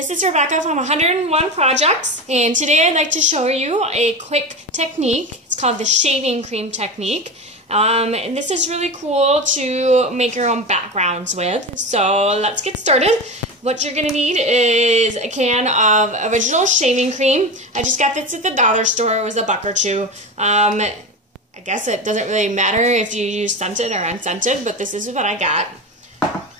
This is Rebecca from 101 Projects, and today I'd like to show you a quick technique. It's called the shaving cream technique. And this is really cool to make your own backgrounds with. So let's get started. What you're going to need is a can of original shaving cream. I just got this at the dollar store. It was a buck or two. I guess it doesn't really matter if you use scented or unscented, but this is what I got.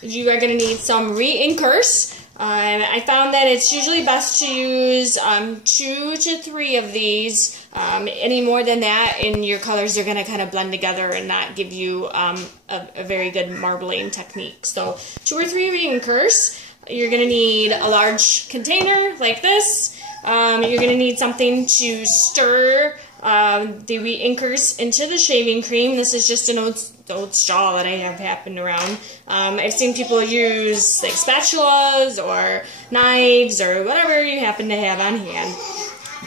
You are going to need some re-inkers. I found that it's usually best to use 2 to 3 of these. Any more than that, and your colors are going to kind of blend together and not give you a very good marbling technique. So 2 or 3 re-inkers. You're going to need a large container like this. You're going to need something to stir the re-inkers into the shaving cream. This is just an old straw that I have happened around. I've seen people use like spatulas or knives or whatever you happen to have on hand.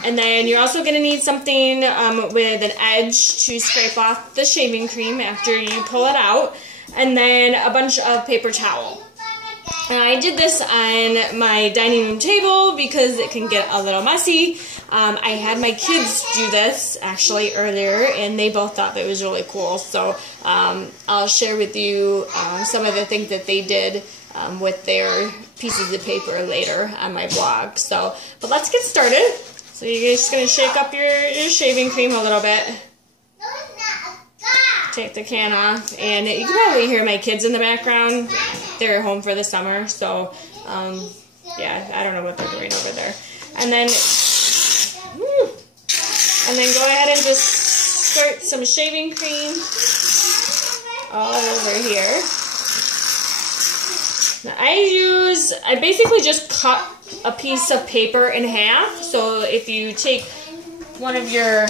And then you're also going to need something with an edge to scrape off the shaving cream after you pull it out. And then a bunch of paper towel. I did this on my dining room table because it can get a little messy. I had my kids do this actually earlier, and they both thought that it was really cool. So I'll share with you some of the things that they did with their pieces of paper later on my blog. So, but let's get started. So you're just going to shake up your shaving cream a little bit. Take the can off, and you can probably hear my kids in the background. They're home for the summer, so yeah, I don't know what they're doing over there. And then go ahead and just squirt some shaving cream all over here. Now I basically just cut a piece of paper in half. So if you take one of your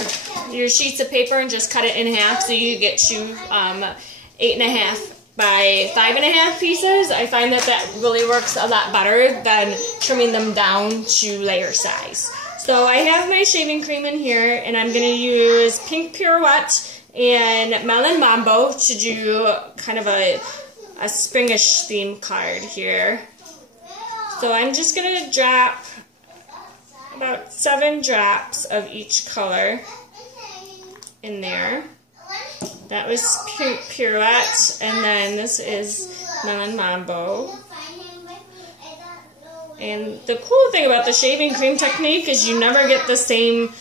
sheets of paper and just cut it in half, so you get to 8.5 by 5.5 pieces. I find that really works a lot better than trimming them down to layer size. So I have my shaving cream in here, and I'm going to use Pink Pirouette and Melon Mambo to do kind of a springish theme card here. So I'm just going to drop about 7 drops of each color in there. That was Pink Pirouette, and then this is Melon Mambo. And the cool thing about the shaving cream technique is you never get the same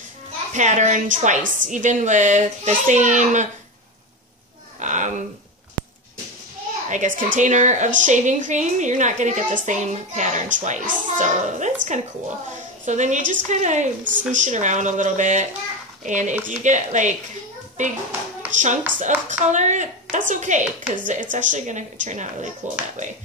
pattern twice. Even with the same, I guess, container of shaving cream, you're not going to get the same pattern twice. So that's kind of cool. So then you just kind of smoosh it around a little bit. And if you get like big chunks of color, that's okay, because it's actually going to turn out really cool that way.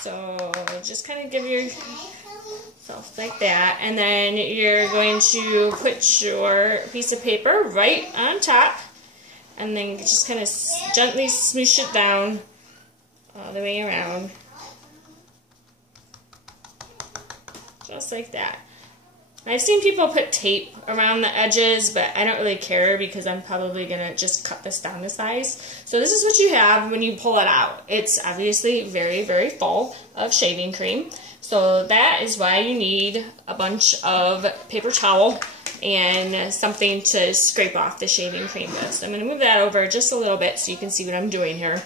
So just kind of give yourself like that, and then you're going to put your piece of paper right on top, and then just kind of gently smoosh it down all the way around, just like that. I've seen people put tape around the edges, but I don't really care because I'm probably going to just cut this down to size. So this is what you have when you pull it out. It's obviously very, very full of shaving cream. So that is why you need a bunch of paper towel and something to scrape off the shaving cream with. So I'm going to move that over just a little bit so you can see what I'm doing here.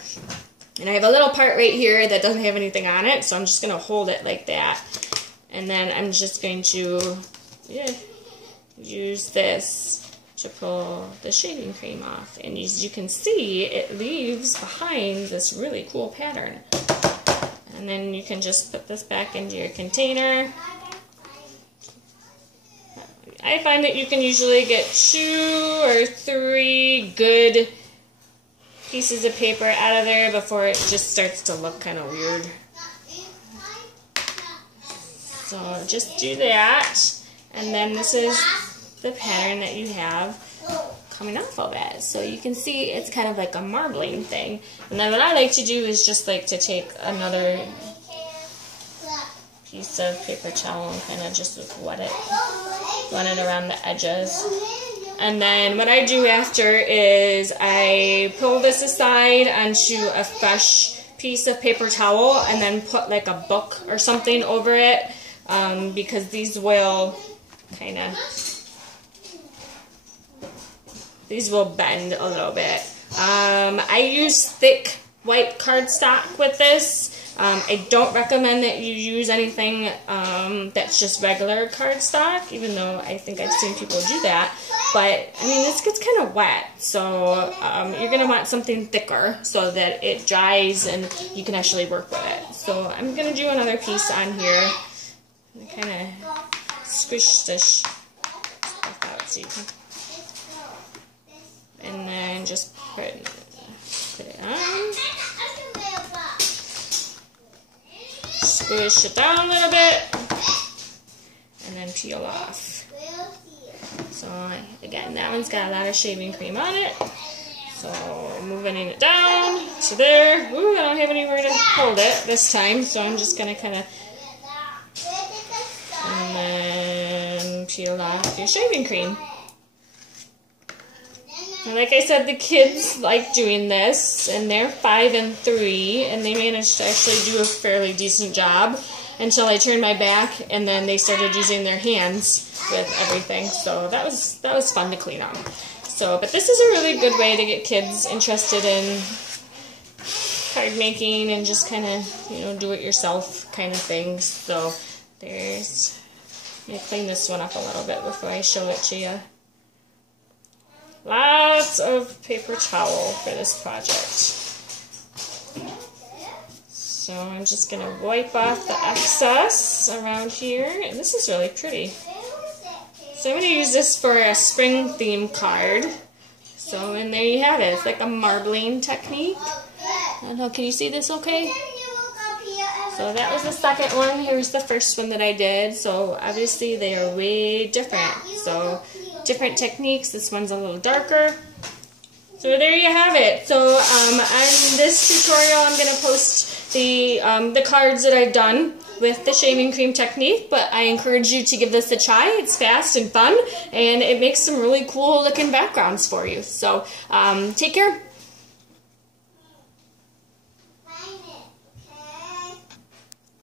And I have a little part right here that doesn't have anything on it, so I'm just going to hold it like that. And then I'm just going to use this to pull the shaving cream off, and as you can see, it leaves behind this really cool pattern. And then you can just put this back into your container. I find that you can usually get 2 or 3 good pieces of paper out of there before it just starts to look kind of weird. So just do that. And then this is the pattern that you have coming off of it. So you can see it's kind of like a marbling thing. And then what I like to do is just like to take another piece of paper towel and kind of just run it around the edges. And then what I do after is I pull this aside onto a fresh piece of paper towel and then put like a book or something over it because these will bend a little bit. I use thick white cardstock with this. I don't recommend that you use anything that's just regular cardstock, even though I think I've seen people do that. But, I mean, this gets kind of wet, so you're going to want something thicker so that it dries and you can actually work with it. So I'm going to do another piece on here. Kind of squish this stuff out so you can... And then just put it on. Squish it down a little bit. And then peel off. So again, that one's got a lot of shaving cream on it. So moving it down to there. Ooh, I don't have anywhere to hold it this time, so I'm just going to kind of... And then peel off your shaving cream. And like I said, the kids like doing this, and they're 5 and 3, and they managed to actually do a fairly decent job until I turned my back, and then they started using their hands with everything. So that was fun to clean up. So, but this is a really good way to get kids interested in card making and just kind of, you know, do it yourself kind of things. So there's, let me clean this one up a little bit before I show it to you. Lots of paper towel for this project. So I'm just going to wipe off the excess around here. And this is really pretty. So I'm going to use this for a spring theme card. So, and there you have it. It's like a marbling technique. I don't know, can you see this okay? So that was the second one. Here's the first one that I did. So obviously they are way different. So different techniques. This one's a little darker. So there you have it. So on this tutorial, I'm going to post the cards that I've done with the shaving cream technique, but I encourage you to give this a try. It's fast and fun, and it makes some really cool looking backgrounds for you. So take care.